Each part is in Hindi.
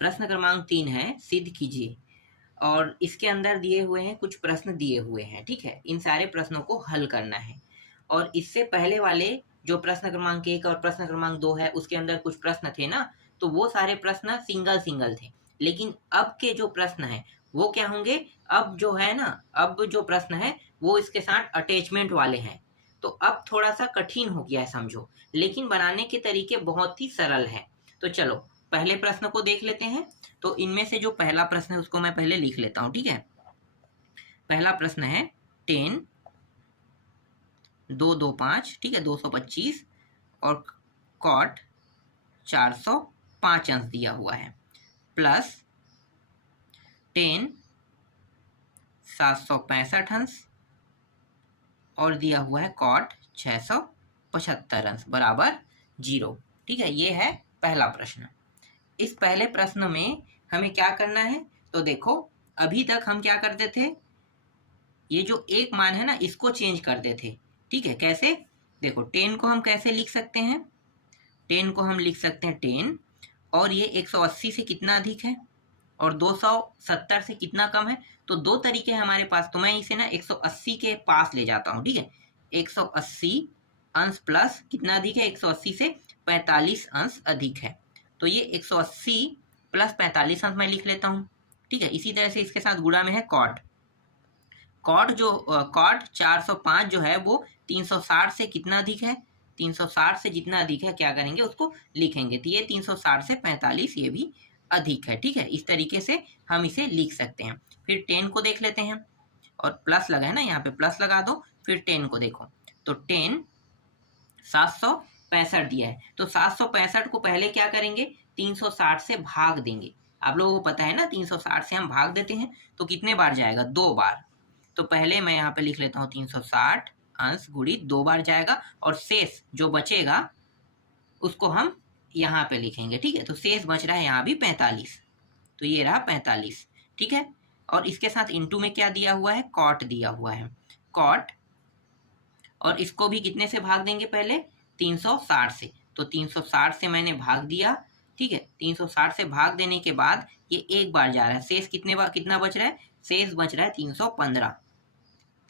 प्रश्न क्रमांक 3 है, सिद्ध कीजिए। और इसके अंदर दिए हुए हैं, कुछ प्रश्न दिए हुए हैं, ठीक है। इन सारे प्रश्नों को हल करना है। और इससे पहले वाले जो प्रश्न क्रमांक 1 और प्रश्न क्रमांक 2 है, उसके अंदर कुछ प्रश्न थे ना, तो वो सारे प्रश्न सिंगल सिंगल थे। लेकिन अब के जो प्रश्न है वो क्या होंगे, अब जो है ना, अब जो प्रश्न है वो इसके साथ अटैचमेंट वाले हैं। तो अब थोड़ा सा कठिन हो गया है समझो, लेकिन बनाने के तरीके बहुत ही सरल है। तो चलो पहले प्रश्न को देख लेते हैं। तो इनमें से जो पहला प्रश्न है उसको मैं पहले लिख लेता हूं, ठीक है। पहला प्रश्न है 10 2 2 5, ठीक है, 225 और कॉट 405 अंश दिया हुआ है, प्लस 10 765 अंश और दिया हुआ है कॉट 675 अंश बराबर 0, ठीक है। ये है पहला प्रश्न। इस पहले प्रश्न में हमें क्या करना है, तो देखो अभी तक हम क्या करते थे, ये जो एक मान है ना इसको चेंज करते थे, ठीक है। कैसे, देखो 10 को हम कैसे लिख सकते हैं, 10 को हम लिख सकते हैं 10 और ये 180 से कितना अधिक है और 270 से कितना कम है। तो दो तरीके हैं हमारे पास, तो मैं इसे ना 180 के पास ले जाता हूँ, ठीक है। 180 अंश प्लस कितना अधिक है, 180 से 45 अंश अधिक है। तो ये 180 प्लस 45 अंश मैं लिख लेता हूँ, ठीक है। इसी तरह से इसके साथ गुणा में है कॉट। कॉट 405 जो है वो 360 से कितना अधिक है, 360 से जितना अधिक है क्या करेंगे, उसको लिखेंगे। तो ये 360 से 45 ये भी अधिक है, ठीक है। इस तरीके से हम इसे लिख सकते हैं। फिर 10 को देख लेते हैं, और प्लस लगा है ना, यहाँ पे प्लस लगा दो। फिर 10 को देखो, तो 10 765 दिया है, तो 765 को पहले क्या करेंगे, 360 से भाग देंगे। आप लोगों को पता है ना, 360 से हम भाग देते हैं तो कितने बार जाएगा, 2 बार। तो पहले मैं यहाँ पे लिख लेता हूँ 360 अंश गुणित 2 बार जाएगा, और शेष जो बचेगा उसको हम यहाँ पे लिखेंगे, ठीक है। तो शेष बच रहा है यहाँ भी 45, तो ये रहा 45, ठीक है। और इसके साथ इंटू में क्या दिया हुआ है, कॉट दिया हुआ है, कॉट। और इसको भी कितने से भाग देंगे, पहले 360 से। तो 360 से मैंने भाग दिया, ठीक है। 360 से भाग देने के बाद ये एक बार जा रहा है, शेष कितना बच रहा है, शेष बच रहा है 315।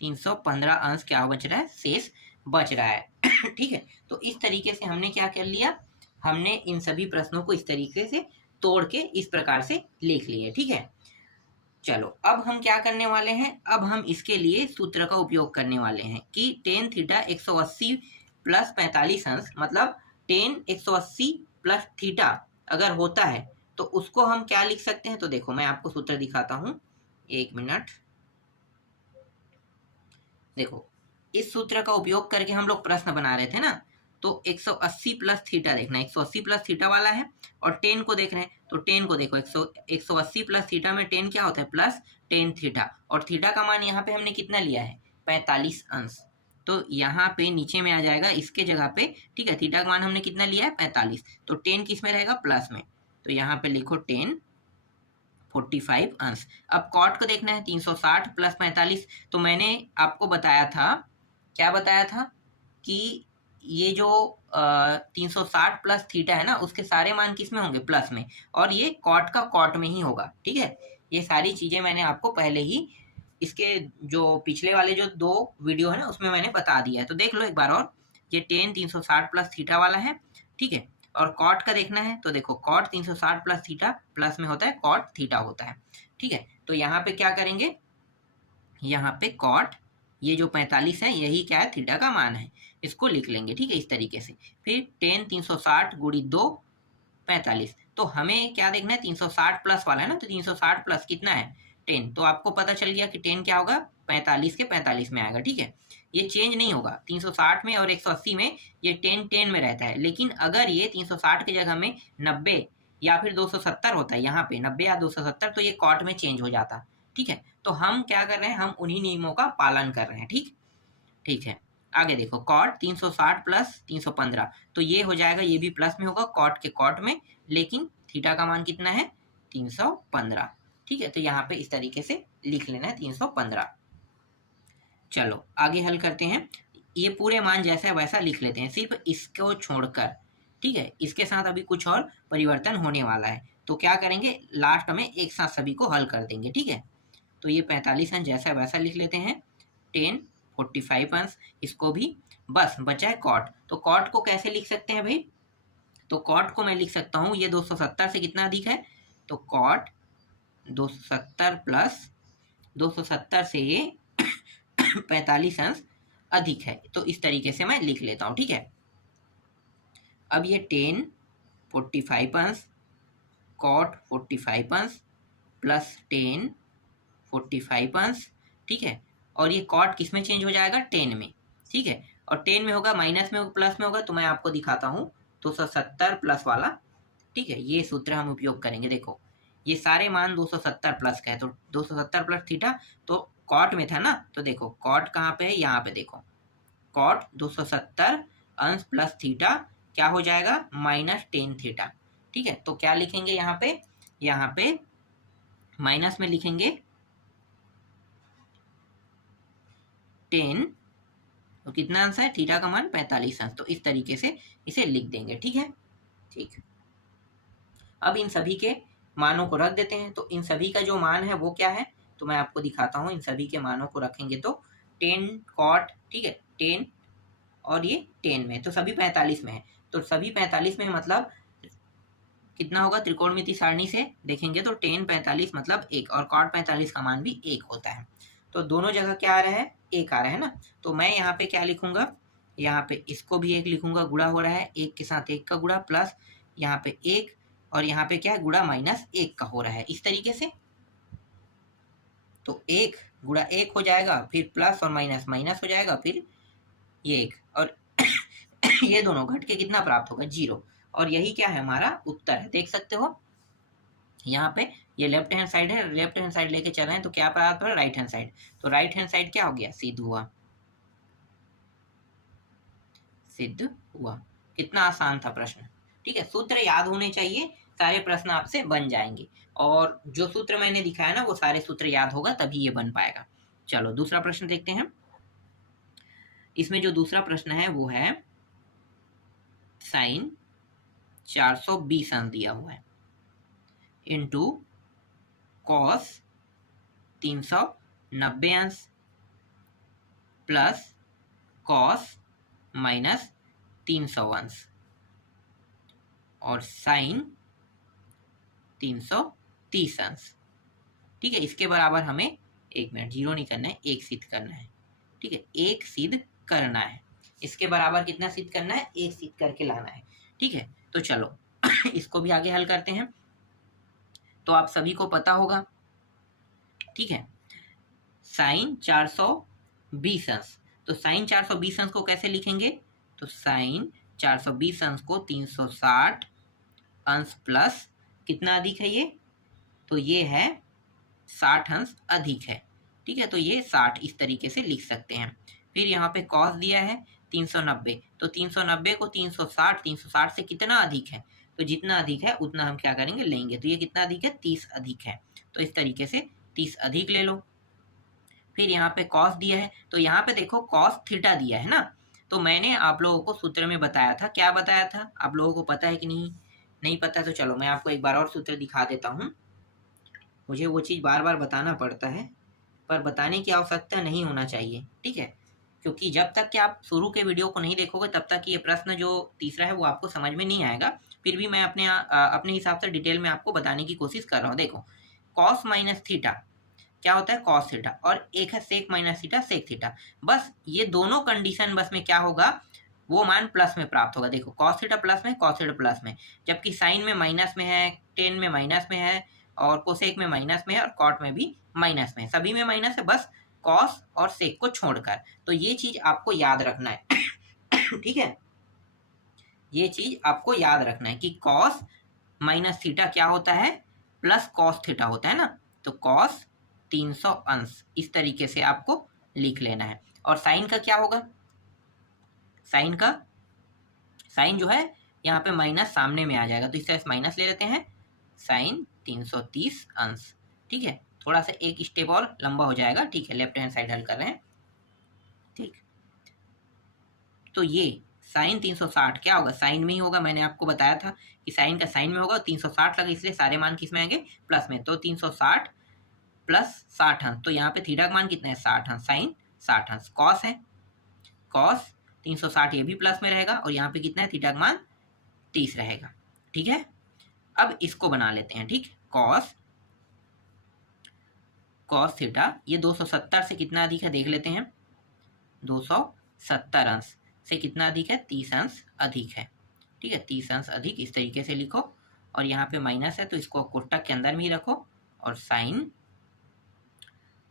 315 अंश क्या बच रहा है, शेष बच रहा है ठीक है। तो इस तरीके से हमने क्या कर लिया, हमने इन सभी प्रश्नों को इस तरीके से तोड़ के इस प्रकार से लिख लिए, ठीक है। चलो अब हम क्या करने वाले हैं, अब हम इसके लिए सूत्र का उपयोग करने वाले हैं कि टेन थीटा 180 प्लस 45 अंश, मतलब टेन 180 प्लस थीटा अगर होता है तो उसको हम क्या लिख सकते हैं। तो देखो मैं आपको सूत्र दिखाता हूं, एक मिनट। देखो इस सूत्र का उपयोग करके हम लोग प्रश्न बना रहे थे ना, तो 180 प्लस थीटा देखना, 180 प्लस थीटा वाला है, और 10 को देख रहे हैं तो 10 को देखो, 180 प्लस थीटा में 10 क्या होता है, प्लस 10 थीटा। और थीटा का मान यहाँ पे हमने कितना लिया है, 45 अंश। तो यहाँ पे नीचे में आ जाएगा इसके जगह पे, ठीक है। थीटा का मान हमने कितना लिया है, 45, तो 10 किस में रहेगा, प्लस में। तो यहाँ पे लिखो 10 45 अंश। अब कॉट को देखना है, 360 प्लस 45। तो मैंने आपको बताया था, क्या बताया था कि ये जो 360 प्लस थीटा है ना, उसके सारे मान किस में होंगे, प्लस में, और ये कॉट का कॉट में ही होगा, ठीक है। ये सारी चीजें मैंने आपको पहले ही इसके जो पिछले वाले जो 2 वीडियो है ना उसमें मैंने बता दिया है, तो देख लो एक बार और। ये 360 प्लस थीटा वाला है, ठीक है। और कॉट का देखना है, तो देखो कॉट 360 प्लस थीटा प्लस में होता है कॉट थीटा होता है, ठीक है। तो यहाँ पे क्या करेंगे, यहाँ पे कॉट, ये जो 45 है यही क्या है, थीटा का मान है, इसको लिख लेंगे, ठीक है, इस तरीके से। फिर 10 360 गुणित 2 45। तो हमें क्या देखना है, 360 प्लस वाला है ना, तो 360 प्लस कितना है, 10। तो आपको पता चल गया कि 10 क्या होगा, 45 के 45 में आएगा, ठीक है। ये चेंज नहीं होगा, 360 में और 180 में ये 10 10 में रहता है। लेकिन अगर ये 360 की जगह में 90 या फिर 270 होता है, यहाँ पे 90 या 270, तो ये कॉट में चेंज हो जाता, ठीक है। तो हम क्या कर रहे हैं, हम उन्हीं नियमों का पालन कर रहे हैं, ठीक है। आगे देखो, कॉट 360 प्लस 315, तो ये हो जाएगा, ये भी प्लस में होगा, कॉट के कॉट में, लेकिन थीटा का मान कितना है, 315, ठीक है। तो यहाँ पे इस तरीके से लिख लेना है 315। चलो आगे हल करते हैं, ये पूरे मान जैसा वैसा लिख लेते हैं, सिर्फ इसको छोड़कर, ठीक है, इसके साथ अभी कुछ और परिवर्तन होने वाला है, तो क्या करेंगे, लास्ट में एक साथ सभी को हल कर देंगे। ठीक है, तो ये 45 अंश जैसा वैसा लिख लेते हैं, 10 45 अंश, इसको भी बस बचा है कॉट। तो कॉट को कैसे लिख सकते हैं भाई, तो कॉट को मैं लिख सकता हूँ, ये 270 से कितना अधिक है, तो कॉट 270 प्लस 270 से ये 45 अंश अधिक है, तो इस तरीके से मैं लिख लेता हूँ। ठीक है, अब ये 10 45 अंश कॉट 45 अंश प्लस 10 45 अंश। ठीक है, और ये कॉट किस में चेंज हो जाएगा, 10 में। ठीक है, और 10 में होगा, माइनस में होगा, प्लस में होगा, तो मैं आपको दिखाता हूँ 270 प्लस वाला। ठीक है, ये सूत्र हम उपयोग करेंगे। देखो ये सारे मान 270 प्लस का है, तो 270 प्लस थीटा, तो कॉट में था ना, तो देखो कॉट कहाँ पे है, यहाँ पे देखो, कॉट 270 अंश प्लस थीटा क्या हो जाएगा, -10 थीटा। ठीक है, तो क्या लिखेंगे यहाँ पे माइनस में लिखेंगे 10, तो कितना अंश है, थीटा का मान 45 अंश, तो इस तरीके से इसे लिख देंगे। ठीक है, ठीक। अब इन सभी के मानों को रख देते हैं, तो इन सभी का जो मान है वो क्या है, तो मैं आपको दिखाता हूँ। इन सभी के मानों को रखेंगे तो 10 कॉट, ठीक है, 10 और ये 10 में, तो सभी 45 में है, तो सभी 45 में मतलब कितना होगा, त्रिकोणमिति सारणी से देखेंगे तो 10 45 मतलब 1, और कॉट 45 का मान भी 1 होता है, तो दोनों जगह क्या आ रहा है, 1 आ रहा है ना। तो मैं यहाँ पे क्या लिखूंगा, यहाँ पे इसको भी 1 लिखूंगा, गुणा हो रहा है 1 के साथ 1 का गुणा, प्लस यहाँ पे 1, और यहाँ पे क्या है, गुणा -1 का हो रहा है, इस तरीके से। तो 1 गुणा 1 हो जाएगा, फिर प्लस और माइनस माइनस हो जाएगा, फिर ये 1, और ये दोनों घट के कितना प्राप्त होगा, 0, और यही क्या है, हमारा उत्तर है। देख सकते हो यहाँ पे ये लेफ्ट हैंड साइड है, लेफ्ट हैंड साइड लेके चल रहे हैं, तो क्या प्राप्त हो रहा है, राइट हैंड साइड, तो राइट हैंड साइड क्या हो गया, सिद्ध हुआ, सिद्ध हुआ। कितना आसान था प्रश्न। ठीक है, सूत्र याद होने चाहिए, सारे प्रश्न आपसे बन जाएंगे, और जो सूत्र मैंने दिखाया ना वो सारे सूत्र याद होगा तभी ये बन पाएगा। चलो दूसरा प्रश्न देखते हैं। इसमें जो दूसरा प्रश्न है वो है साइन 420 अंश दिया हुआ है इंटू कॉस 390 अंश प्लस कॉस -300 अंश और साइन 330 अंश। ठीक है, इसके बराबर हमें, एक मिनट, जीरो नहीं करना है, एक सिद्ध करना है। ठीक है, एक सिद्ध करना है, इसके बराबर कितना सिद्ध करना है, एक सिद्ध करके लाना है। ठीक है, तो चलो इसको भी आगे हल करते हैं। तो आप सभी को पता होगा, ठीक है, साइन 420 अंश, तो साइन 420 अंश को कैसे लिखेंगे, तो साइन 420 अंश को 360 अंश प्लस कितना अधिक है ये, तो ये है 60 अंश अधिक है। ठीक है, तो ये 60 इस तरीके से लिख सकते हैं। फिर यहाँ पे कॉस दिया है 390, तो 390 को 360 से कितना अधिक है, तो जितना अधिक है उतना हम क्या करेंगे, लेंगे, तो ये कितना अधिक है, 30 अधिक है, तो इस तरीके से 30 अधिक ले लो। फिर यहाँ पे कॉस दिया है, तो यहाँ पे देखो कॉस थीटा दिया है ना, तो मैंने आप लोगों को सूत्र में बताया था, क्या बताया था, आप लोगों को पता है कि नहीं पता, तो चलो मैं आपको एक बार और सूत्र दिखा देता हूँ। मुझे वो चीज़ बार बार बताना पड़ता है, पर बताने की आवश्यकता नहीं होना चाहिए। ठीक है, क्योंकि जब तक कि आप शुरू के वीडियो को नहीं देखोगे तब तक ये प्रश्न जो तीसरा है वो आपको समझ में नहीं आएगा। फिर भी मैं अपने हिसाब से डिटेल में आपको बताने की कोशिश कर रहा हूँ। देखो कॉस माइनस थीटा क्या होता है, कॉस थीटा, और एक है sec minus theta, sec theta. बस ये दोनों कंडीशन बस में क्या होगा, वो मान प्लस में प्राप्त होगा। देखो कॉस थीटा प्लस में, कॉस थीटा प्लस में, जबकि साइन में माइनस में है, टेन में माइनस में है, और कोसेक में माइनस में है, और कॉट में भी माइनस में है, सभी में माइनस है, बस कॉस और सेक को छोड़कर। तो ये चीज आपको याद रखना है। ठीक है, ये चीज आपको याद रखना है कि कॉस माइनस थीटा क्या होता है, प्लस कॉस थीटा होता है ना, तो कॉस 300 अंश इस तरीके से आपको लिख लेना है। और साइन का क्या होगा, साइन जो है यहाँ पे माइनस सामने में आ जाएगा, तो इस तरह से माइनस ले लेते हैं, साइन 330 अंश। ठीक है, थोड़ा सा एक स्टेप और लंबा हो जाएगा। ठीक है, लेफ्ट हैंड साइड हल कर रहे हैं। ठीक, तो ये साइन 360 क्या होगा, साइन में ही होगा, मैंने आपको बताया था कि साइन का साइन में होगा, 360 लगा इसलिए सारे मान किस में आएंगे, प्लस में। तो 360 प्लस 60 अंश, तो यहाँ पे थीटा का मान कितना है, 60 अंश, साइन 60 अंश। कॉस है, कॉस 360 ये भी प्लस में रहेगा, और यहाँ पे कितना है, थीटा का मान 30 रहेगा। ठीक है, अब इसको बना लेते हैं। ठीक, कॉस थीटा ये 270 से कितना अधिक है देख लेते हैं, 270 अंश से कितना अधिक है, 30 अंश अधिक है। ठीक है, 30 अंश अधिक, इस तरीके से लिखो, और यहाँ पे माइनस है तो इसको कोष्टक के अंदर में ही रखो, और साइन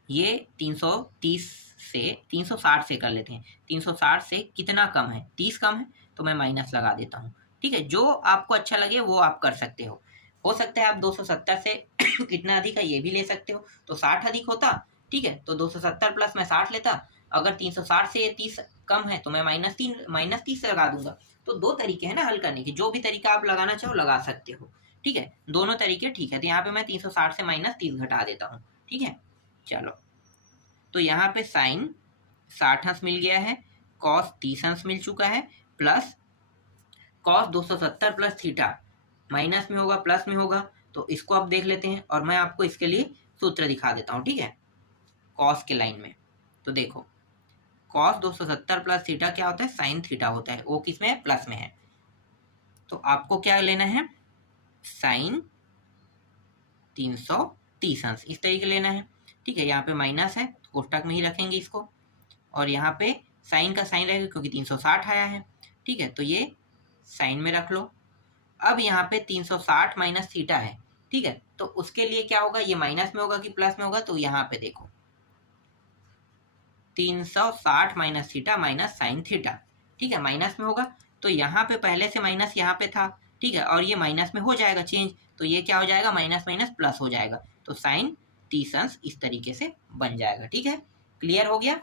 ये 330 से 360 से कर लेते हैं, 360 से कितना कम है, 30 कम है, तो मैं माइनस लगा देता हूँ। ठीक है, जो आपको अच्छा लगे वो आप कर सकते हो सकता है आप 270 से कितना अधिक है ये भी ले सकते हो, तो 60 अधिक होता। ठीक है, तो 270 प्लस मैं 60 लेता, अगर 360 से ये 30 कम है तो मैं माइनस 30 लगा दूंगा। तो दो तरीके हैं ना हल करने के, जो भी तरीका आप लगाना चाहो लगा सकते हो। ठीक है, दोनों तरीके ठीक है, तो यहाँ पे मैं 360 से माइनस 30 घटा देता हूँ। ठीक है, चलो, तो यहाँ पे साइन 60 अंश मिल गया है, कॉस 30 अंश मिल चुका है, plus cos 270 plus theta minus में होगा प्लस में होगा, तो इसको आप देख लेते हैं, और मैं आपको इसके लिए सूत्र दिखा देता हूँ। ठीक है, कॉस के लाइन में तो देखो, कॉस 270 प्लस थीटा क्या होता है, साइन थीटा होता है, वो किस में है, प्लस में है। तो आपको क्या लेना है, साइन 330 अंश, इस तरीके लेना है। ठीक है, यहाँ पे माइनस है, कोष्टक में ही रखेंगे इसको, और यहाँ पे साइन का साइन रहेगा क्योंकि 360 आया है। ठीक है, तो ये साइन में रख लो। अब यहाँ पे 360 माइनस थीटा है। ठीक है, तो उसके लिए क्या होगा, ये माइनस में होगा कि प्लस में होगा, तो यहाँ पे देखो 360 minus theta minus sine theta. ठीक है, माइनस में होगा, तो यहाँ पे पहले से माइनस यहाँ पे था। ठीक है, और ये माइनस में हो जाएगा चेंज, तो ये क्या हो जाएगा, माइनस माइनस प्लस हो जाएगा, तो साइन 30 अंश इस तरीके से बन जाएगा। ठीक है, क्लियर हो गया।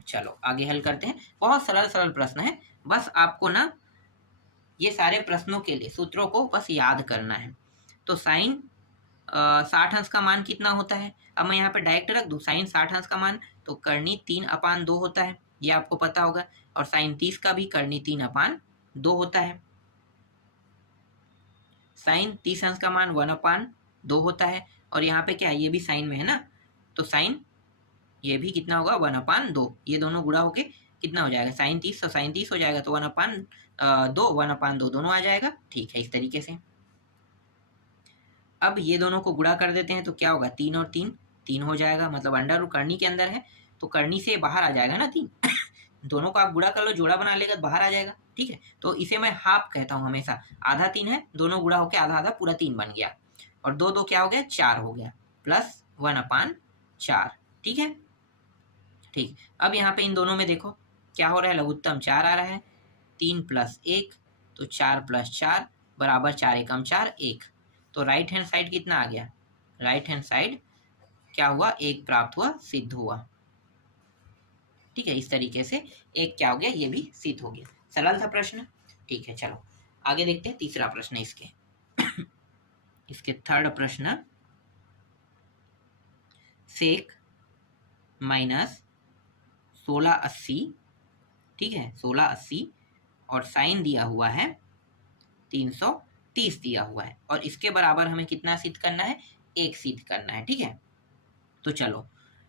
चलो आगे हल करते हैं, बहुत सरल सरल प्रश्न है, बस आपको ना ये सारे प्रश्नों के लिए सूत्रों को बस याद करना है। तो साइन 60 अंश का मान कितना होता है, अब मैं यहाँ पे डायरेक्ट रख दूँ, साइन 60 अंश का मान तो करनी 3/2 होता है, ये आपको पता होगा, और साइन 30 का भी करनी 3/2 होता है। साइन 30 अंश का मान 1/2 होता है, और यहाँ पे क्या है, ये भी साइन में है ना, तो साइन ये भी कितना होगा, 1/2, ये दोनों गुणा होके कितना हो जाएगा, साइन 30 तो साइन 30 हो जाएगा, तो 1/2 दोनों आ जाएगा। ठीक है, इस तरीके से अब ये दोनों को गुणा कर देते हैं, तो क्या होगा, 3 और 3 हो जाएगा, मतलब अंडर रूट करनी के अंदर है, तो करनी से बाहर आ जाएगा ना 3 दोनों को आप गुणा कर लो, जोड़ा बना लेगा तो बाहर आ जाएगा। ठीक है, तो इसे मैं हाफ कहता हूँ हमेशा, आधा 3 है, दोनों गुणा होकर आधा आधा पूरा 3 बन गया, और 2 क्या हो गया, 4 हो गया, प्लस 1/4। ठीक है, ठीक, अब यहाँ पे इन दोनों में देखो क्या हो रहा है, लघुत्तम 4 आ रहा है, 3 + 1 तो 4 + 4 बराबर 4 एकम 4 1, तो राइट हैंड साइड कितना आ गया, राइट हैंड साइड क्या हुआ, 1 प्राप्त हुआ, सिद्ध हुआ। ठीक है, इस तरीके से 1 क्या हो गया, ये भी सिद्ध हो गया। सरल था प्रश्न। ठीक है, चलो आगे देखते हैं, तीसरा प्रश्न इसके इसके थर्ड प्रश्न, सेक माइनस 1680, ठीक है 1680, और साइन दिया हुआ है 330 दिया हुआ है, और इसके बराबर हमें कितना सिद्ध करना है, 1 सिद्ध करना है। ठीक है, तो चलो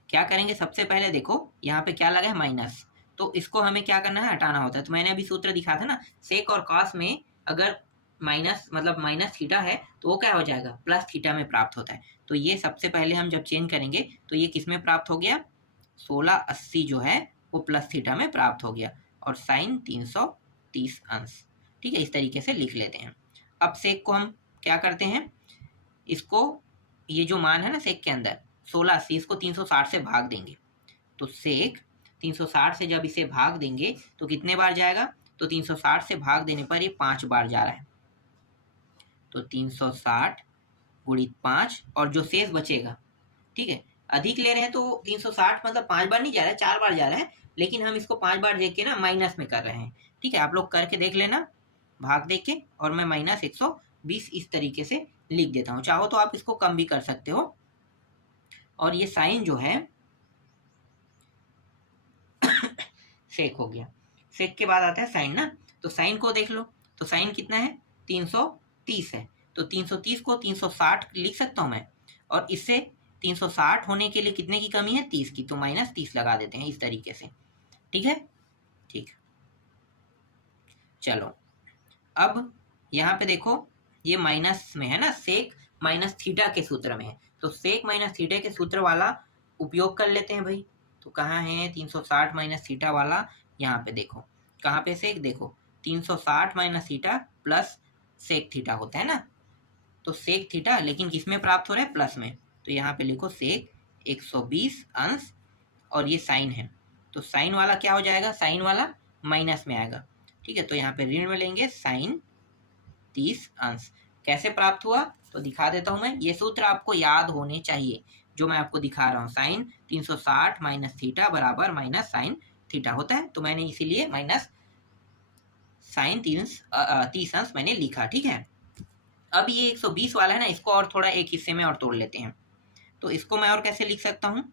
क्या करेंगे, सबसे पहले देखो यहाँ पे क्या लगा है, माइनस, तो इसको हमें क्या करना है, हटाना होता है। तो मैंने अभी सूत्र दिखा था ना, सेक और कॉस में अगर माइनस मतलब माइनस थीटा है तो वो क्या हो जाएगा, प्लस थीटा में प्राप्त होता है। तो ये सबसे पहले हम जब चेंज करेंगे तो ये किस में प्राप्त हो गया, 1680 जो है वो प्लस थीटा में प्राप्त हो गया, और साइन 330 अंश। ठीक है, इस तरीके से लिख लेते हैं। अब सेक को हम क्या करते हैं, इसको ये जो मान है ना सेक के अंदर 1680, इसको 360 से भाग देंगे, तो सेक 360 से जब इसे भाग देंगे तो कितने बार जाएगा, तो 360 से भाग देने पर ये 5 बार जा रहा है, तो 360 गुणित 5, और जो शेष बचेगा, ठीक है अधिक ले रहे हैं तो 360 मतलब 5 बार नहीं जा रहा है, 4 बार जा रहा है, लेकिन हम इसको 5 बार देख के ना माइनस में कर रहे हैं। ठीक है, आप लोग करके देख लेना भाग देख के, और मैं माइनस 120 इस तरीके से लिख देता हूँ, चाहो तो आप इसको कम भी कर सकते हो। और ये साइन जो है सेक हो गया, सेक के बाद आता है साइन ना, तो साइन को देख लो, तो साइन कितना है 330 है, तो 330 को 360 लिख सकता हूँ मैं, और इससे 360 होने के लिए कितने की कमी है 30 की, तो -30 लगा देते हैं इस तरीके से। ठीक है, ठीक, चलो अब यहाँ पे देखो ये माइनस में है ना, सेक माइनस थीटा के सूत्र में है, तो सेक माइनस थीटा के सूत्र वाला उपयोग कर लेते हैं भाई। तो कहाँ है 360 माइनस थीटा वाला, यहाँ पे देखो, कहाँ पे सेक, देखो 360 minus theta plus sec theta होता है ना, तो सेक थीटा लेकिन किस में प्राप्त हो रहा है प्लस में, तो यहाँ पे लिखो सेक 120 अंश, और ये साइन है, तो साइन वाला क्या हो जाएगा, साइन वाला माइनस में आएगा। ठीक है, तो यहाँ पे ऋण में लेंगे साइन 30 अंश। कैसे प्राप्त हुआ तो दिखा देता हूं मैं, ये सूत्र आपको याद होने चाहिए जो मैं आपको दिखा रहा हूँ, साइन 360 माइनस थीटा बराबर माइनस साइन थीटा होता है, तो मैंने इसीलिए माइनस साइन 30 अंश मैंने लिखा। ठीक है, अब ये 120 वाला है ना, इसको और थोड़ा एक हिस्से में और तोड़ लेते हैं, तो इसको मैं और कैसे लिख सकता हूँ,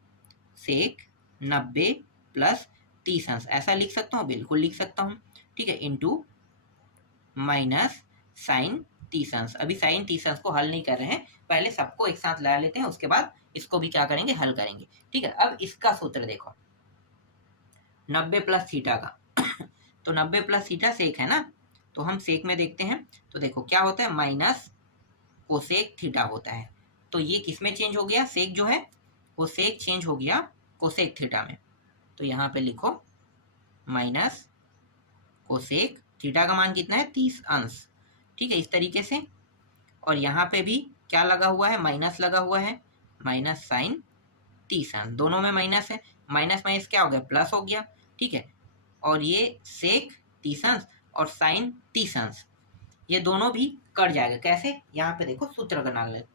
सेक 90 प्लस 30 अंश, ऐसा लिख सकता हूँ, बिल्कुल लिख सकता हूँ। ठीक है, इंटू माइनस साइन 30 अंश। अभी साइन 30 अंश को हल नहीं कर रहे हैं, पहले सबको एक साथ ला लेते हैं, उसके बाद इसको भी क्या करेंगे, हल करेंगे। ठीक है, अब इसका सूत्र देखो 90 प्लस थीटा का तो 90 प्लस थीटा सेक है ना, तो हम सेक में देखते हैं, तो देखो क्या होता है माइनस कोसेक थीटा होता है, तो ये किस में चेंज हो गया, सेक जो है वो सेक चेंज हो गया कोसेक थीटा में, तो यहाँ पे लिखो माइनस कोसेक थीटा का मान कितना है 30 अंश। ठीक है, इस तरीके से, और यहाँ पे भी क्या लगा हुआ है, माइनस लगा हुआ है, माइनस साइन 30 अंश, दोनों में माइनस है, माइनस माइनस क्या हो गया प्लस हो गया। ठीक है, और ये सेक 30 अंश और साइन 30 अंश, ये दोनों भी कट जाएगा, कैसे, यहाँ पे देखो सूत्र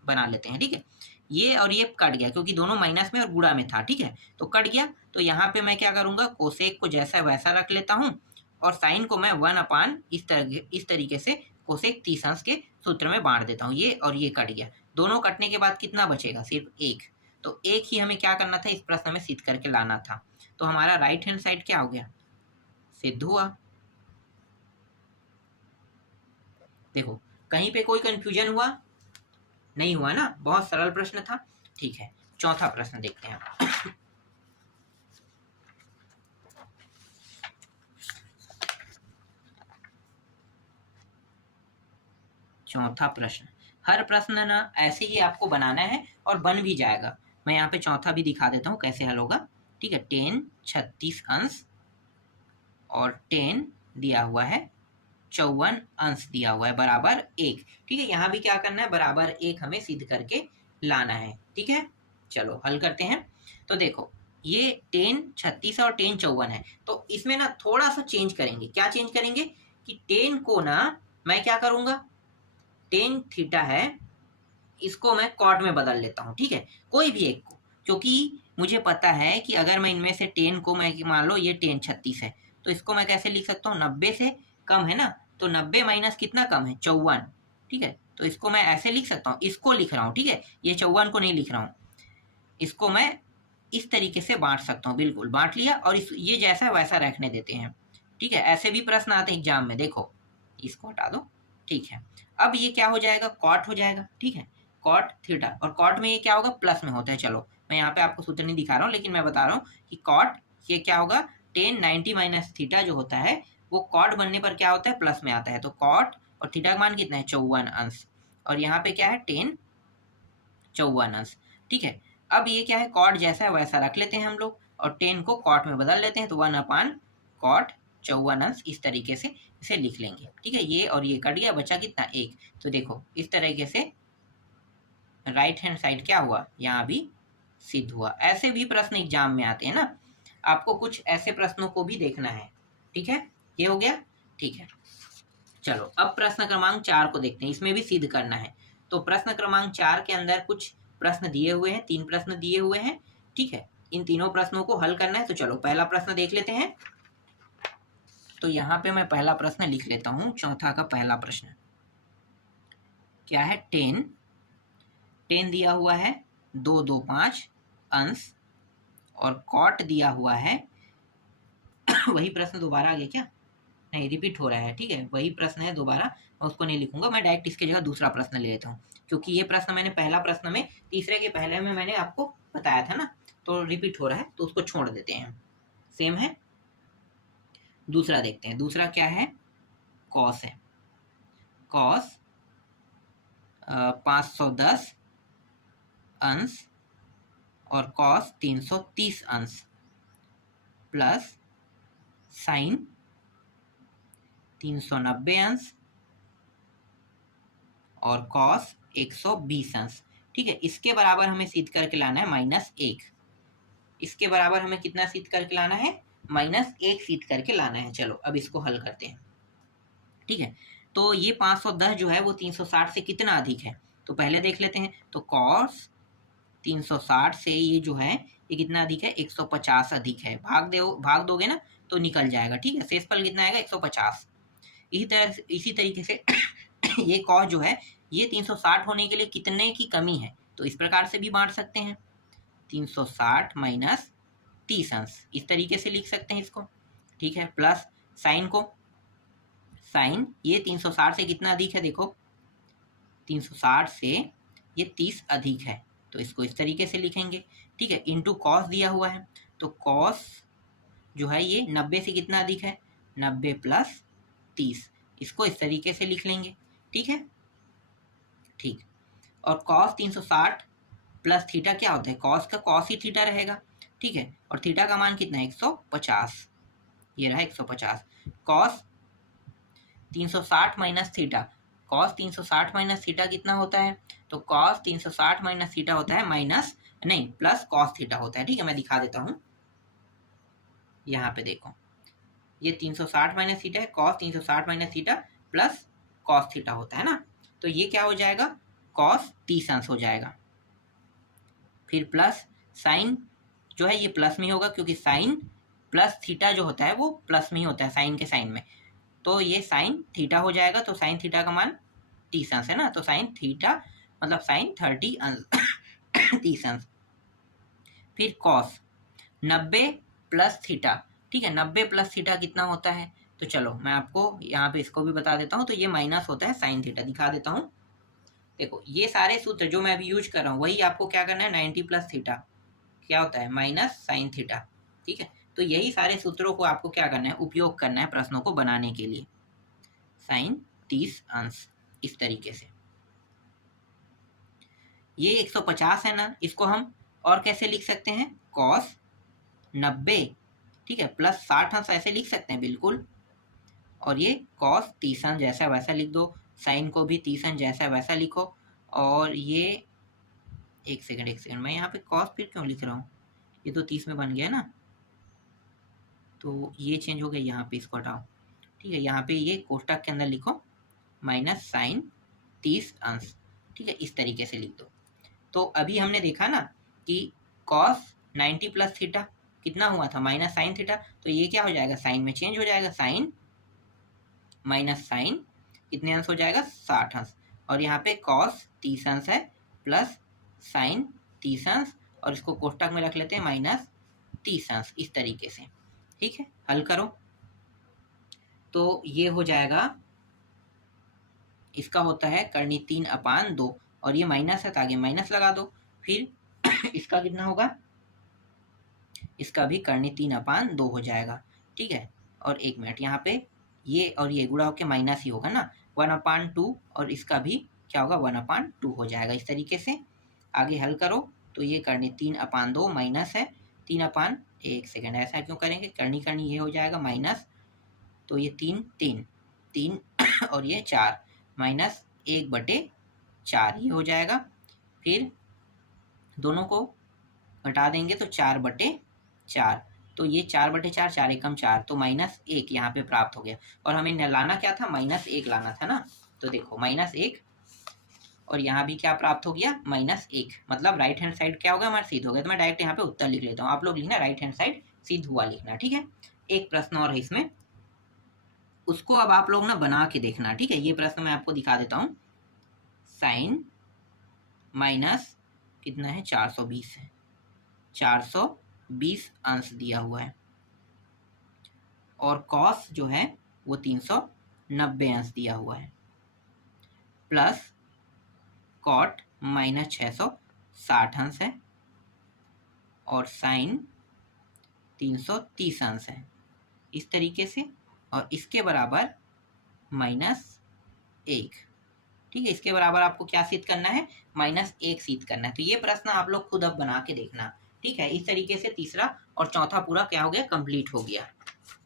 बना लेते हैं। ठीक है, ये और ये कट गया क्योंकि दोनों माइनस में और गुणा में था। ठीक है, तो कट गया, तो यहाँ पे मैं क्या करूँगा, कोसेक को जैसा वैसा रख लेता हूँ, और साइन को मैं 1/, इस तरीके से कोसेक 30 अंश के सूत्र में बांट देता हूँ, ये और ये कट गया, दोनों कटने के बाद कितना बचेगा, सिर्फ एक, तो एक ही हमें क्या करना था, इस प्रश्न में सिद्ध करके लाना था, तो हमारा राइट हैंड साइड क्या हो गया, सिद्ध हुआ। देखो कहीं पे कोई कंफ्यूजन हुआ, नहीं हुआ ना, बहुत सरल प्रश्न था। ठीक है, चौथा प्रश्न देखते हैं। चौथा प्रश्न, हर प्रश्न ना ऐसे ही आपको बनाना है और बन भी जाएगा। मैं यहाँ पे चौथा भी दिखा देता हूँ कैसे हल होगा। ठीक है, 10 36 अंश और 10 दिया हुआ है 54 अंश दिया हुआ है बराबर 1। ठीक है, यहाँ भी क्या करना है, बराबर 1 हमें सिद्ध करके लाना है। ठीक है, चलो हल करते हैं। तो देखो ये 10 36 और 10 54 है, तो इसमें ना थोड़ा सा चेंज करेंगे। क्या चेंज करेंगे कि 10 को ना मैं क्या करूँगा, 10 थीटा है, इसको मैं कॉट में बदल लेता हूँ। ठीक है, कोई भी एक को, क्योंकि मुझे पता है कि अगर मैं इनमें से 10 को, मैं मान लो ये 10 36 है, तो इसको मैं कैसे लिख सकता हूँ, 90 से कम है ना, तो 90 माइनस कितना कम है 54। ठीक है, तो इसको मैं ऐसे लिख सकता हूँ, इसको लिख रहा हूँ। ठीक है, ये 54 को नहीं लिख रहा हूँ, इसको मैं इस तरीके से बांट सकता हूँ, बिल्कुल बांट लिया, और ये जैसा वैसा रखने देते हैं। ठीक है, ऐसे भी प्रश्न आते हैं एग्जाम में, देखो इसको हटा दो। ठीक है, अब ये क्या हो जाएगा, कॉट हो जाएगा। ठीक है, कॉट थीटा, और कॉट में ये क्या होगा, प्लस में होता है। चलो मैं यहाँ पे आपको सूत्र नहीं दिखा रहा हूँ, लेकिन मैं बता रहा हूँ कि कॉट ये क्या होगा, 10 90 माइनस थीटा जो होता है वो कॉट बनने पर क्या होता है, प्लस में आता है। तो कॉट और थीटा का मान कितना है 54 अंश, और यहाँ पे क्या है 10 54 अंश। ठीक है, अब ये क्या है, कॉट जैसा है वैसा रख लेते हैं हम लोग, और 10 को कॉट में बदल लेते हैं, तो 1/, कॉट 54 अंश, इस तरीके से इसे लिख लेंगे। ठीक है, ये और ये कट गया, बचा कितना 1। तो देखो इस तरीके से राइट हैंड साइड क्या हुआ, यहाँ भी सिद्ध हुआ। ऐसे भी प्रश्न एग्जाम में आते हैं ना, आपको कुछ ऐसे प्रश्नों को भी देखना है। ठीक है, ये हो गया। ठीक है, चलो अब प्रश्न क्रमांक 4 को देखते हैं, इसमें भी सिद्ध करना है। तो प्रश्न क्रमांक 4 के अंदर कुछ प्रश्न दिए हुए हैं, 3 प्रश्न दिए हुए हैं। ठीक है, इन तीनों प्रश्नों को हल करना है। तो चलो पहला प्रश्न देख लेते हैं। तो यहाँ पे मैं पहला प्रश्न लिख लेता हूँ, चौथा का पहला प्रश्न क्या है, 10 दिया हुआ है 225 अंश, और कॉट दिया हुआ है वही प्रश्न दोबारा आ गया क्या, नहीं रिपीट हो रहा है, ठीक है, वही प्रश्न है दोबारा, मैं उसको नहीं लिखूंगा, मैं डायरेक्ट इसकी जगह दूसरा प्रश्न ले लेता हूँ, क्योंकि ये प्रश्न मैंने पहला प्रश्न में तीसरे के पहले में मैंने आपको बताया था ना, तो रिपीट हो रहा है तो उसको छोड़ देते हैं, सेम है। दूसरा देखते हैं, दूसरा क्या है, कॉस है, कॉस 510 अंश और कॉस 330 अंश प्लस साइन 390 अंश और कॉस 120 अंश, ठीक है। इसके बराबर हमें सिद्ध करके लाना है -1, इसके बराबर हमें कितना सिद्ध करके लाना है, -1 सिद्ध करके लाना है। चलो अब इसको हल करते हैं, ठीक है। तो ये 510 जो है वो 360 से कितना अधिक है, तो पहले देख लेते हैं। तो कॉस 360 से ये जो है ये कितना अधिक है, 150 अधिक है। भाग दोगे ना तो निकल जाएगा, ठीक है। शेषफल कितना आएगा, 150। इसी तरीके से ये कॉस जो है ये 360 होने के लिए कितने की कमी है, तो इस प्रकार से भी बांट सकते हैं, 360 माइनस 30 अंश, इस तरीके से लिख सकते हैं इसको, ठीक है। प्लस साइन को, साइन ये 360 से कितना अधिक है, देखो 360 से ये 30 अधिक है, तो इसको इस तरीके से लिखेंगे, ठीक है। इंटू कॉस दिया हुआ है, तो कॉस जो है ये 90 से कितना अधिक है, 90 प्लस 30, इसको इस तरीके से लिख लेंगे, ठीक है, ठीक। और कॉस 360 प्लस थीटा क्या होता है, कॉस का कॉस ही थीटा रहेगा, ठीक है। और थीटा का मान कितना है, 150, ये रहा 150। Cos 360 minus theta, cos 360 minus theta कितना होता है, तो कॉस 360 माइनस थीटा होता है माइनस नहीं प्लस कॉस थीटा होता है, ठीक है। मैं दिखा देता हूँ, यहाँ पे देखो ये 360 माइनस थीटा है, cos 360 minus theta plus cos theta होता है ना, तो ये क्या हो जाएगा, कॉस 30 अंश हो जाएगा। फिर प्लस साइन जो है ये प्लस में होगा, क्योंकि साइन प्लस थीटा जो होता है वो प्लस में ही होता है साइन के साइन में, तो ये साइन थीटा हो जाएगा, तो साइन थीटा का मान 30 अंश है ना, तो साइन थीटा मतलब साइन 30 अंश 30 अंश। फिर कॉस 90 प्लस थीटा, ठीक है, 90 प्लस थीटा कितना होता है, तो चलो मैं आपको यहाँ पे इसको भी बता देता हूँ, तो ये माइनस होता है साइन थीटा, दिखा देता हूँ। देखो ये सारे सूत्र जो मैं अभी यूज कर रहा हूँ वही आपको क्या करना है, 90 प्लस थीटा क्या होता है, माइनस साइन थीटा, ठीक है। तो यही सारे सूत्रों को आपको क्या करना है, उपयोग करना है प्रश्नों को बनाने के लिए। साइन 30 अंश इस तरीके से, ये 150 है ना, इसको हम और कैसे लिख सकते हैं, कॉस 90, ठीक है, प्लस 60 अंश ऐसे लिख सकते हैं बिल्कुल, और ये कॉस 30 अंश जैसा वैसा लिख दो, साइन को भी 30 अंश जैसा वैसा लिखो, और ये एक सेकंड मैं यहाँ पे कॉस फिर क्यों लिख रहा हूँ, ये तो 30 में बन गया ना, तो ये चेंज हो गया, यहाँ पे इसको हटाओ, ठीक है। यहाँ पे ये कोष्टक के अंदर लिखो माइनस साइन 30 अंश, ठीक है, इस तरीके से लिख दो। तो अभी हमने देखा ना कि कॉस 90 प्लस थीटा कितना हुआ था, माइनस साइन थीटा, तो ये क्या हो जाएगा, साइन में चेंज हो जाएगा, साइन माइनस साइन कितने अंश हो जाएगा, 60 अंश, और यहाँ पे कॉस 30 अंश है प्लस साइन 30 अंश, और इसको कोष्टक में रख लेते हैं माइनस 30 अंश, इस तरीके से, ठीक है। हल करो तो ये हो जाएगा, इसका होता है करनी 3/2, और ये माइनस है तो आगे माइनस लगा दो, फिर इसका कितना होगा, इसका भी करनी 3/2 हो जाएगा, ठीक है। और एक मिनट, यहाँ पे ये और ये गुणा होकर माइनस ही होगा ना, 1/2, और इसका भी क्या होगा, 1/2 हो जाएगा, इस तरीके से आगे हल करो तो ये करनी 3/2 माइनस है 1 सेकेंड, ऐसा क्यों करेंगे, करनी ये हो जाएगा माइनस, तो ये 3 और ये 4 माइनस 1/4 ये हो जाएगा, फिर दोनों को घटा देंगे तो 4/4, तो ये 4/4, 4 एकम 4, तो -1 यहाँ पे प्राप्त हो गया, और हमें लाना क्या था, -1 लाना था ना, तो देखो -1, और यहाँ भी क्या प्राप्त हो गया, -1, मतलब राइट हैंड साइड क्या होगा, हमारा सिद्ध हो गया, तो मैं डायरेक्ट यहाँ पे उत्तर लिख लेता हूँ, आप लोग लिखना राइट हैंड साइड सिद्ध हुआ लिखना, ठीक है। एक प्रश्न और है इसमें, उसको अब आप लोग ना बना के देखना, ठीक है। ये प्रश्न मैं आपको दिखा देता हूँ, साइन माइनस कितना है, 420 है, 420 अंश दिया हुआ है, और कॉस जो है वो 390 अंश दिया हुआ है, प्लस कॉट माइनस 660 अंश है, और साइन 330 अंश है, इस तरीके से। और इसके बराबर -1, ठीक है। इसके बराबर आपको क्या सिद्ध करना है? -1 सिद्ध करना है। तो ये प्रश्न आप लोग खुद अब बना के देखना, ठीक है। इस तरीके से तीसरा और चौथा पूरा क्या हो गया? कंप्लीट हो गया,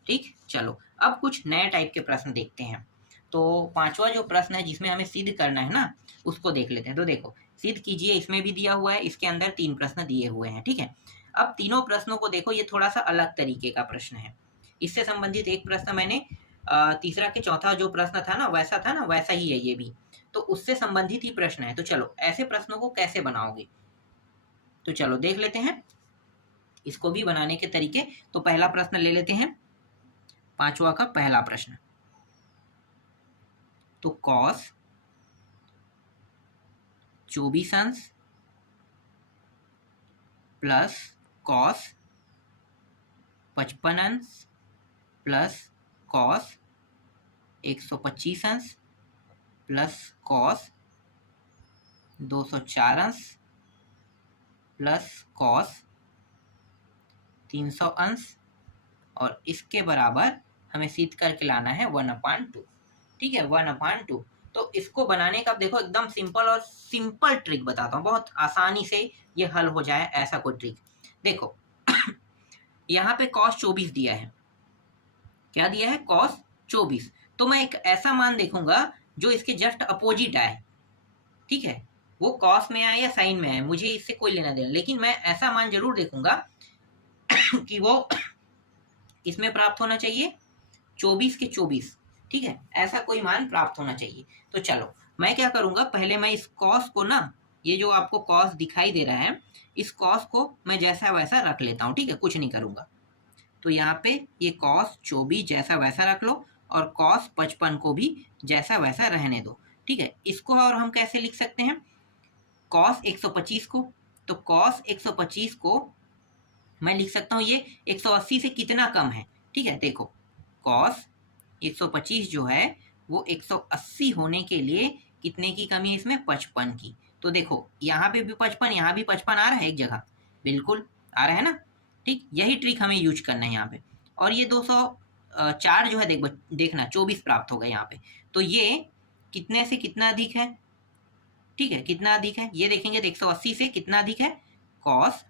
ठीक। चलो अब कुछ नए टाइप के प्रश्न देखते हैं। तो पांचवा जो प्रश्न है जिसमें हमें सिद्ध करना है ना, उसको देख लेते हैं। तो देखो, सिद्ध कीजिए, इसमें भी दिया हुआ है, इसके अंदर 3 प्रश्न दिए हुए हैं, ठीक है। अब तीनों प्रश्नों को देखो, ये थोड़ा सा अलग तरीके का प्रश्न है। इससे संबंधित एक प्रश्न मैंने तीसरा के चौथा जो प्रश्न था ना, वैसा ही है ये भी, तो उससे संबंधित ही प्रश्न है। तो चलो ऐसे प्रश्नों को कैसे बनाओगे, तो चलो देख लेते हैं इसको भी बनाने के तरीके। तो पहला प्रश्न ले लेते हैं, पांचवा का पहला प्रश्न। तो कॉस 24 अंश प्लस कॉस 55 अंश प्लस कॉस 125 अंश प्लस कॉस 204 अंश प्लस कॉस 300 अंश, और इसके बराबर हमें सिद्ध करके लाना है 1/2, ठीक है, 1/2। तो इसको बनाने का देखो एकदम सिंपल और सिंपल ट्रिक बताता हूँ, बहुत आसानी से ये हल हो जाए ऐसा कोई ट्रिक। देखो यहाँ पे cos 24 दिया है, क्या दिया है? cos 24। तो मैं एक ऐसा मान देखूंगा जो इसके जस्ट अपोजिट आए, ठीक है। वो cos में आए या साइन में आए, मुझे इससे कोई लेना देना, लेकिन मैं ऐसा मान जरूर देखूंगा कि वो इसमें प्राप्त होना चाहिए 24 के 24, ठीक है, ऐसा कोई मान प्राप्त होना चाहिए। तो चलो मैं क्या करूंगा, पहले मैं इस कॉस को ना, ये जो आपको कॉस दिखाई दे रहा है, इस कॉस को मैं जैसा वैसा रख लेता हूँ, ठीक है, कुछ नहीं करूंगा। तो यहाँ पे ये कॉस 24 जैसा वैसा रख लो, और कॉस 55 को भी जैसा वैसा रहने दो, ठीक है। इसको और हम कैसे लिख सकते हैं? कॉस 125 को, तो कॉस 125 को मैं लिख सकता हूँ ये 180 से कितना कम है, ठीक है। देखो कॉस 125 जो है वो 180 होने के लिए कितने की कमी है इसमें? 55 की। तो देखो यहाँ पे भी 55, यहाँ भी 55 आ रहा है एक जगह, बिल्कुल आ रहा है ना, ठीक। यही ट्रिक हमें यूज करना है यहाँ पे। और ये 204 जो है देखना 24 प्राप्त होगा यहाँ पे। तो ये कितने से कितना अधिक है, ठीक है, कितना अधिक है ये देखेंगे। तो 180 से कितना अधिक है? कॉस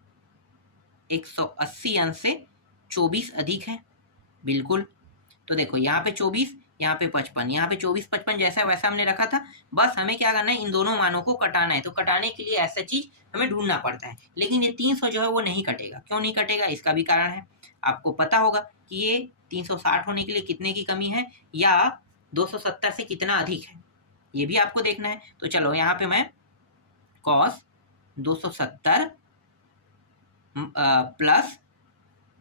180 अंश से 24 अधिक है, बिल्कुल। तो देखो यहाँ पे 24, यहाँ पे 55, यहाँ पे 24 55 जैसा वैसा हमने रखा था। बस हमें क्या करना है, इन दोनों मानों को कटाना है। तो कटाने के लिए ऐसा चीज हमें ढूंढना पड़ता है, लेकिन ये 300 जो है वो नहीं कटेगा। क्यों नहीं कटेगा? इसका भी कारण है, आपको पता होगा कि ये 360 होने के लिए कितने की कमी है, या 270 से कितना अधिक है, ये भी आपको देखना है। तो चलो यहाँ पे मैं कॉस 270 प्लस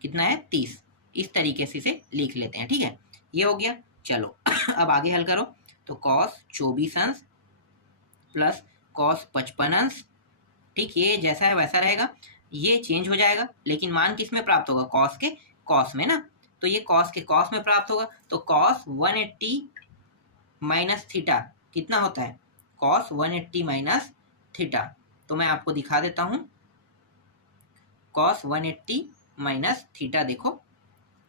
कितना है 30, इस तरीके से इसे लिख लेते हैं, ठीक है। ये हो गया। चलो अब आगे हल करो। तो कॉस 24 अंश प्लस कॉस 55 अंश, ठीक, ये जैसा है वैसा रहेगा, ये चेंज हो जाएगा, लेकिन मान किस में प्राप्त होगा? कॉस के कॉस में ना। तो ये कॉस के कॉस में प्राप्त होगा। तो कॉस 180 माइनस थीटा कितना होता है? Cos 180 minus theta. तो मैं आपको दिखा देता हूं, कॉस 180 माइनस थीटा, देखो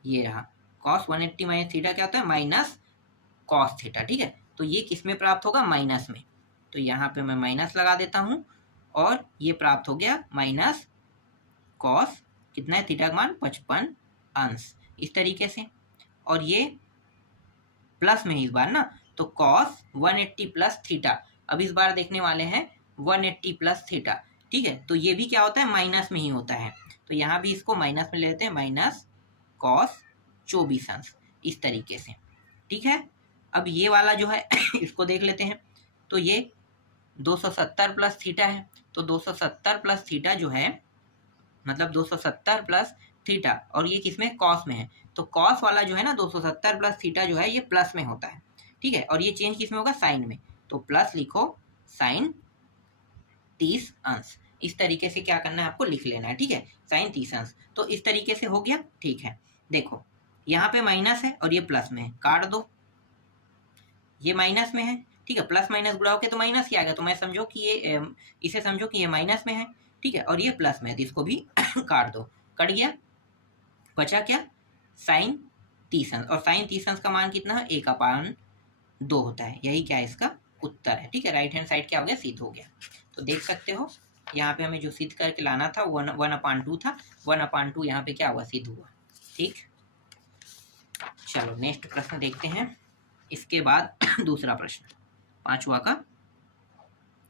ये रहा। कॉस 180 माइनस थीटा क्या होता है? माइनस कॉस थीटा, ठीक है। तो ये किस में प्राप्त होगा? माइनस में। तो यहाँ पे मैं माइनस लगा देता हूँ, और ये प्राप्त हो गया माइनस कॉस कितना है थीटा का मान? 55 अंश, इस तरीके से। और ये प्लस में इस बार ना, तो कॉस 180 प्लस थीटा। अब इस बार देखने वाले हैं 180 प्लस थीटा, ठीक है। तो ये भी क्या होता है? माइनस में ही होता है। तो यहाँ भी इसको माइनस में ले लेते हैं, माइनस कॉस 24 अंश, इस तरीके से, ठीक है। अब ये वाला जो है इसको देख लेते हैं। तो ये 270 प्लस थीटा है। तो 270 प्लस थीटा जो है, मतलब 270 प्लस थीटा, और ये किसमें? कॉस में है। तो कॉस वाला जो है ना 270 प्लस थीटा जो है ये प्लस में होता है, ठीक है। और ये चेंज किसमें होगा? साइन में। तो प्लस लिखो साइन 30 अंश, इस तरीके से क्या करना है आपको? लिख लेना है, ठीक है, साइन 30 अंश। तो इस तरीके से हो गया, ठीक है। देखो यहाँ पे माइनस है और ये प्लस में है, काट दो। ये माइनस में है, ठीक है, प्लस माइनस गुणा होके तो माइनस ही आ गया, तो मैं समझो कि ये इसे समझो कि ये माइनस में है, ठीक है, और ये प्लस में है, तो इसको भी काट दो। कट गया, बचा क्या, साइन 30 अंश, और साइन 30 अंश का मान कितना है, 1/2 होता है। यही क्या है, इसका उत्तर है। ठीक है, राइट हैंड साइड क्या हो गया, सिद्ध हो गया। तो देख सकते हो यहाँ पे हमें जो सिद्ध करके लाना था 1/2 था, 1/2 यहाँ पे क्या हुआ, सिद्ध हुआ। ठीक, चलो नेक्स्ट प्रश्न देखते हैं। इसके बाद दूसरा प्रश्न, 5वां का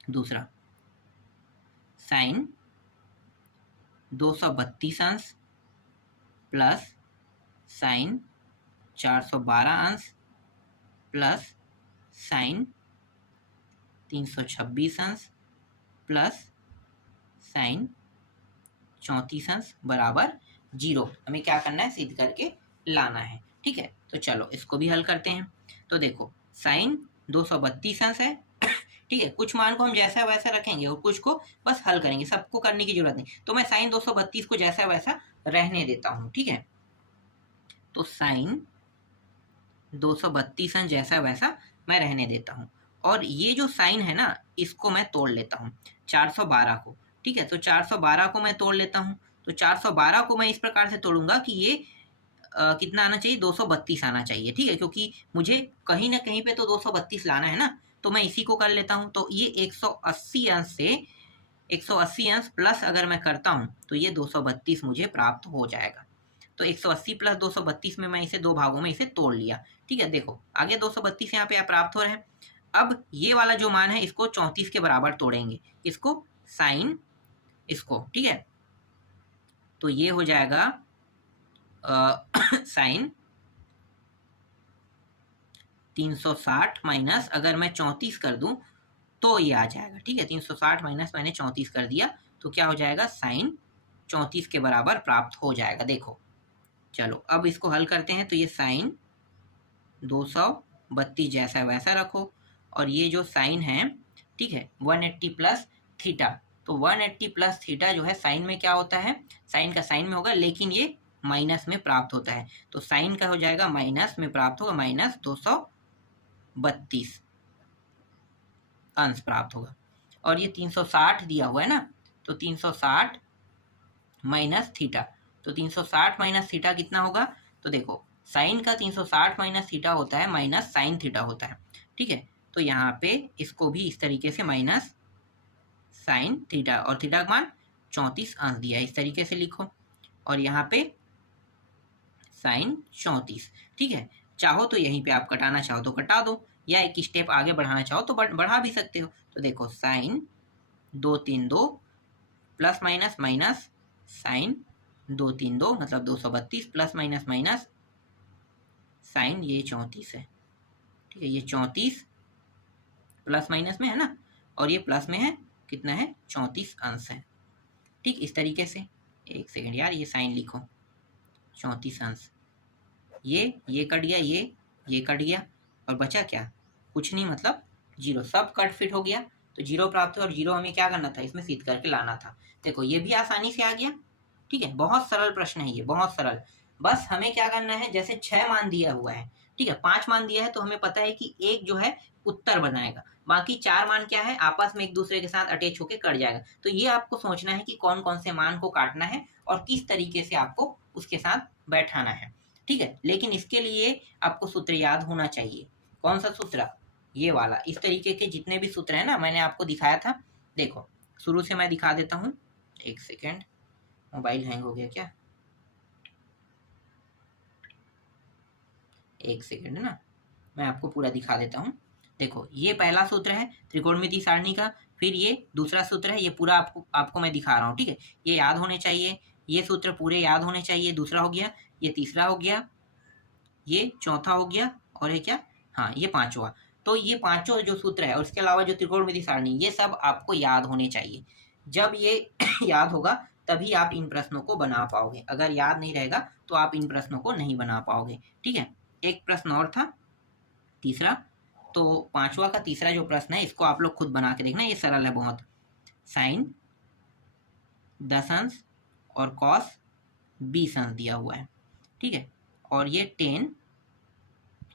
दूसरा, साइन 232 अंश प्लस साइन 412 अंश प्लस साइन 326 अंश प्लस साइन 34 अंश बराबर 0। हमें क्या करना है, सिद्ध करके लाना है। ठीक है, तो चलो इसको भी हल करते हैं। तो देखो साइन 232 अंश है, ठीक है, कुछ मान को हम जैसा वैसा रखेंगे और कुछ को बस हल करेंगे, सबको करने की जरूरत नहीं। तो मैं साइन 232 को जैसा वैसा रहने देता हूँ। ठीक है, तो साइन 232 अंश जैसा वैसा मैं रहने देता हूँ, और ये जो साइन है ना, इसको मैं तोड़ लेता हूँ 412 को। ठीक है, तो 412 को मैं तोड़ लेता हूँ। तो 412 को मैं इस प्रकार से तोड़ूंगा कि ये कितना आना चाहिए, 232 आना चाहिए। ठीक है, क्योंकि मुझे कहीं ना कहीं पे तो 232 लाना है ना, तो मैं इसी को कर लेता हूँ। तो ये 180 अंश से 180 अंश प्लस अगर मैं करता हूँ तो ये 232 मुझे प्राप्त हो जाएगा। तो 180 प्लस 232 में मैं इसे दो भागों में इसे तोड़ लिया। ठीक है, देखो आगे 232 यहाँ पे प्राप्त हो रहे हैं। अब ये वाला जो मान है इसको 34 के बराबर तोड़ेंगे, इसको साइन इसको। ठीक है, तो ये हो जाएगा साइन 360 माइनस, अगर मैं 34 कर दूं तो ये आ जाएगा। ठीक है, 360 माइनस मैंने 34 कर दिया तो क्या हो जाएगा, साइन 34 के बराबर प्राप्त हो जाएगा। देखो चलो अब इसको हल करते हैं। तो ये साइन 232 जैसा वैसा रखो, और ये जो साइन है, ठीक है, 180 प्लस थीटा, तो 180 प्लस थीटा जो है साइन में क्या होता है, साइन का साइन में होगा, लेकिन ये माइनस में प्राप्त होता है। तो साइन का हो जाएगा माइनस में प्राप्त होगा, माइनस 232 अंश प्राप्त होगा। और ये 360 दिया हुआ है ना, तो 360 माइनस थीटा, तो 360 माइनस थीटा कितना होगा, तो देखो साइन का 360 माइनस थीटा होता है माइनस साइन थीटा होता है। ठीक है, तो यहाँ पे इसको भी इस तरीके से माइनस साइन थीटा, और थीटा का मान 34 अंश दिया है, इस तरीके से लिखो, और यहाँ पे साइन 34। ठीक है, चाहो तो यहीं पे आप कटाना चाहो तो कटा दो, या एक स्टेप आगे बढ़ाना चाहो तो बढ़ा भी सकते हो। तो देखो sine 232 plus minus minus sine 232 मतलब 232 प्लस माइनस माइनस साइन ये 34 है। ठीक है, ये 34 प्लस माइनस में है ना, और ये प्लस में है, कितना है, 34 अंश है। ठीक, इस तरीके से, एक सेकेंड यार, ये साइन लिखो, 34 अंश, ये कट गया, ये कट गया, और बचा क्या, कुछ नहीं, मतलब 0, सब कट फिट हो गया, तो 0 प्राप्त हुआ, और 0 हमें क्या करना था, इसमें सिद्ध करके लाना था। देखो ये भी आसानी से आ गया। ठीक है, बहुत सरल प्रश्न है ये, बहुत सरल। बस हमें क्या करना है, जैसे 6 मान दिया हुआ है, ठीक है, 5 मान दिया है, तो हमें पता है कि एक जो है उत्तर बनाएगा, बाकी 4 मान क्या है, आपस में एक दूसरे के साथ अटैच होकर कट जाएगा। तो ये आपको सोचना है कि कौन कौन से मान को काटना है और किस तरीके से आपको उसके साथ बैठाना है। ठीक है, लेकिन इसके लिए आपको सूत्र याद होना चाहिए। कौन सा सूत्र, ये वाला। इस तरीके के जितने भी सूत्र है ना, मैंने आपको दिखाया था। देखो शुरू से मैं दिखा देता हूँ, एक सेकेंड, मोबाइल हैंग हो गया क्या, एक सेकेंड ना, मैं आपको पूरा दिखा देता हूँ। देखो ये पहला सूत्र है त्रिकोणमिति सारणी का, फिर ये दूसरा सूत्र है, ये पूरा आपको मैं दिखा रहा हूँ। ठीक है, ये याद होने चाहिए, ये सूत्र पूरे याद होने चाहिए। दूसरा हो गया, ये तीसरा हो गया, ये चौथा हो गया, और ये क्या, हाँ ये पांचवा। तो ये पांचों जो सूत्र है और इसके अलावा जो त्रिकोणमिति सारणी, ये सब आपको याद होने चाहिए। जब ये याद होगा तभी आप इन प्रश्नों को बना पाओगे, अगर याद नहीं रहेगा तो आप इन प्रश्नों को नहीं बना पाओगे। ठीक है, एक प्रश्न और था तीसरा, तो पांचवा का तीसरा जो प्रश्न है इसको आप लोग खुद बना के देखना, ये सरल है बहुत। साइन 10 अंश और कॉस 20 अंश दिया हुआ है। ठीक है, और ये टेन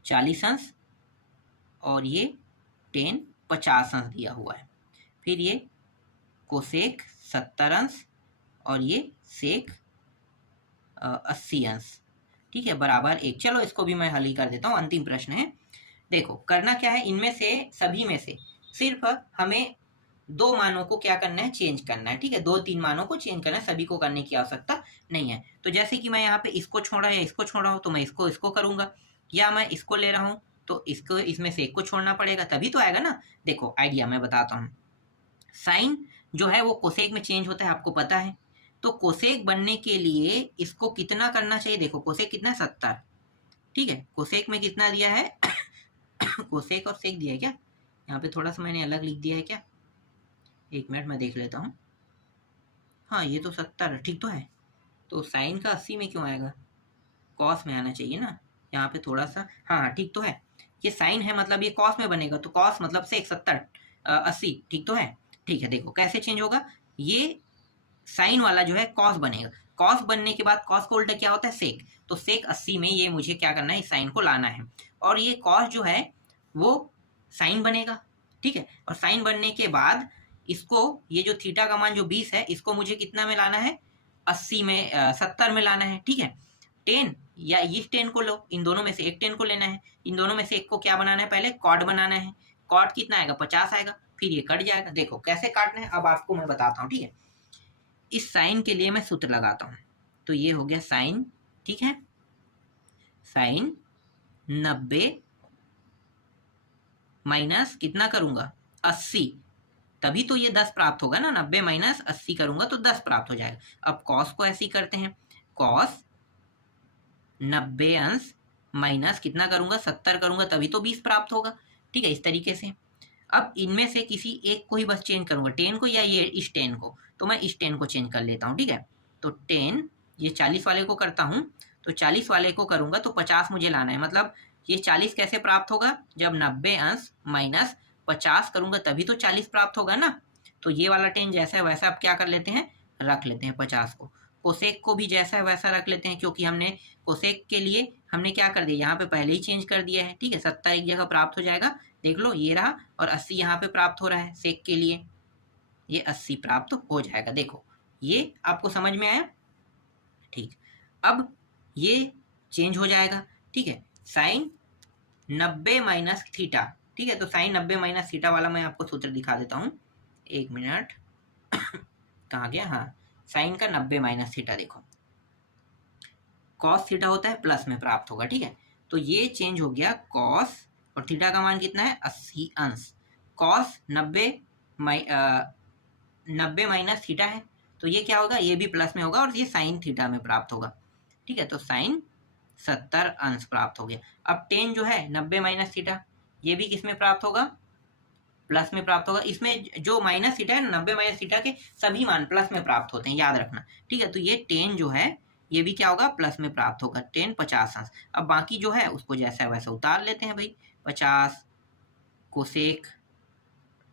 40 अंश और ये टेन 50 अंश दिया हुआ है। फिर ये कोसेक 70 अंश और ये सेक 80 अंश, ठीक है, बराबर 1। चलो इसको भी मैं हल ही कर देता हूँ। अंतिम प्रश्न है, देखो करना क्या है, इनमें से सभी में से सिर्फ हमें 2 मानों को क्या करना है, चेंज करना है, ठीक है, 2-3 मानों को चेंज करना है, सभी को करने की आवश्यकता नहीं है। तो जैसे कि मैं यहाँ पे इसको छोड़ा या इसको छोड़ा हूँ तो मैं इसको करूंगा, या मैं इसको ले रहा हूँ तो इसको इसमें से एक को छोड़ना पड़ेगा, तभी तो आएगा ना। देखो आइडिया मैं बताता हूँ, साइन जो है वो कोसेक में चेंज होता है, आपको पता है। तो कोसेक बनने के लिए इसको कितना करना चाहिए, देखो कोसेक कितना है 70, ठीक है, कोसेक में कितना दिया है कोसेक और सेक दिया है क्या, यहाँ पे थोड़ा सा मैंने अलग लिख दिया है क्या, 1 मिनट मैं देख लेता हूँ। हाँ ये तो 70 ठीक तो है, तो साइन का 80 में क्यों आएगा, कॉस में आना चाहिए ना, यहाँ पे थोड़ा सा, हाँ ठीक तो है, ये साइन है मतलब ये कॉस में बनेगा, तो कॉस मतलब से 70 80 ठीक तो है। ठीक है, देखो कैसे चेंज होगा, ये साइन वाला जो है कॉस बनेगा, कॉस बनने के बाद कॉस को उल्टा क्या होता है सेक, तो सेक 80 में ये मुझे क्या करना है, इस साइन को लाना है, और ये कॉस जो है वो साइन बनेगा, ठीक है, और साइन बनने के बाद इसको ये जो थीटा का मान जो 20 है इसको मुझे कितना में लाना है, 80 में 70 में लाना है, ठीक है। 10 या इस 10 को लो, इन दोनों में से एक 10 को लेना है, इन दोनों में से एक को क्या बनाना है, पहले कॉट बनाना है, कॉट कितना आएगा 50 आएगा, फिर ये कट जाएगा। देखो कैसे काटना है अब आपको मैं बताता हूँ, ठीक है। इस साइन के लिए मैं सूत्र लगाता हूँ, तो ये हो गया साइन, ठीक है, साइन 90 माइनस कितना करूंगा 80, तभी तो ये 10 प्राप्त होगा ना, 90 माइनस 80 करूंगा तो 10 प्राप्त हो जाएगा। अब कॉस को ऐसे ही करते हैं, कॉस 90 अंश माइनस कितना करूंगा 70 करूंगा तभी तो 20 प्राप्त होगा, ठीक है, इस तरीके से। अब इनमें से किसी एक को ही बस चेंज करूंगा, 10 को या ये इस 10 को, तो मैं इस 10 को चेंज कर लेता हूँ, ठीक है। तो 10 ये 40 वाले को करता हूँ, तो 40 वाले को करूंगा तो 50 मुझे लाना है, मतलब ये 40 कैसे प्राप्त होगा, जब 90 अंश माइनस 50 करूंगा तभी तो 40 प्राप्त होगा ना। तो ये वाला 10 जैसा है वैसा अब क्या कर लेते हैं, रख लेते हैं 50 को। कोसेक को भी जैसा है वैसा रख लेते हैं, क्योंकि हमने कोसेक के लिए हमने क्या कर दिया, यहाँ पे पहले ही चेंज कर दिया है, ठीक है। 70 एक जगह प्राप्त हो जाएगा, देख लो ये रहा, और 80 यहाँ पे प्राप्त हो रहा है सेक के लिए, ये 80 प्राप्त हो जाएगा। देखो ये आपको समझ में आया, ठीक। अब ये चेंज हो जाएगा, ठीक है, साइन 90 माइनस थीटा, ठीक है। तो साइन 90 माइनस थीटा वाला मैं आपको सूत्र दिखा देता हूँ, 1 मिनट कहाँ गया, हाँ, साइन का 90 माइनस थीटा, देखो कॉस थीटा होता है प्लस में प्राप्त होगा, ठीक है। तो ये चेंज हो गया कॉस, और थीटा का मान कितना है 80 अंश, कॉस 90 माइनस थीटा है, तो ये क्या होगा, ये भी प्लस में होगा और ये साइन थीटा में प्राप्त होगा, ठीक है। तो साइन 70 अंश प्राप्त हो गया। अब 10 जो है 90 माइनस थीटा, ये भी किस में प्राप्त होगा, प्लस में प्राप्त होगा। इसमें जो माइनस थीटा है 90 माइनस थीटा के सभी मान प्लस में प्राप्त होते हैं, याद रखना, ठीक है। तो ये 10 जो है ये भी क्या होगा, प्लस में प्राप्त होगा, 10 50 अंश। अब बाकी जो है उसको जैसा है वैसा उतार लेते हैं भाई, 50 कोसेक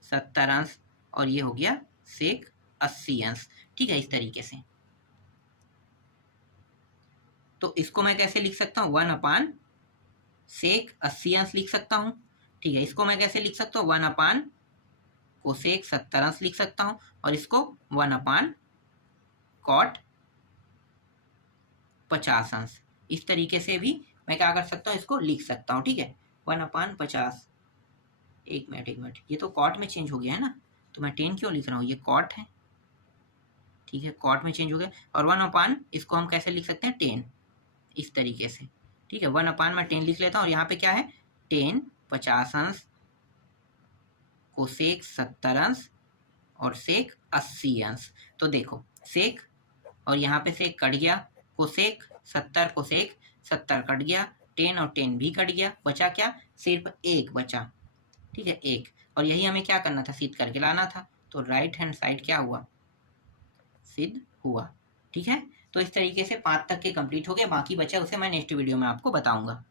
70 अंश, और ये हो गया सेक 80 अंश, ठीक है, इस तरीके से। तो इसको मैं कैसे लिख सकता हूँ, 1 अपान सेक 80 अंश लिख सकता हूँ, ठीक है। इसको मैं कैसे लिख सकता हूँ, 1 अपान कोसेक 70 अंश लिख सकता हूँ, और इसको 1 अपान कॉट 50 अंश, इस तरीके से भी मैं क्या कर सकता हूँ, इसको लिख सकता हूँ, ठीक है। 1 अपान 50, एक मिनट, ये तो कॉट में चेंज हो गया है ना, तो मैं 10 क्यों लिख रहा हूँ, ये कॉट है, ठीक है, कॉट में चेंज हो गया। और 1 अपान इसको हम कैसे लिख सकते हैं, 10, इस तरीके से, ठीक है। 1 अपान मैं 10 लिख लेता हूँ, और यहाँ पे क्या है 10 50 अंश कोसेक 70 अंश और सेक 80 अंश। तो देखो सेक और यहाँ पे सेक कट गया, कोसेक 70 कोसेक 70 कट गया, 10 और 10 भी कट गया, बचा क्या, सिर्फ 1 बचा, ठीक है, 1, और यही हमें क्या करना था, सिद्ध करके लाना था। तो राइट हैंड साइड क्या हुआ, सिद्ध हुआ, ठीक है। तो इस तरीके से 5 तक के कंप्लीट हो गए, बाकी बचा उसे मैं नेक्स्ट वीडियो में आपको बताऊंगा।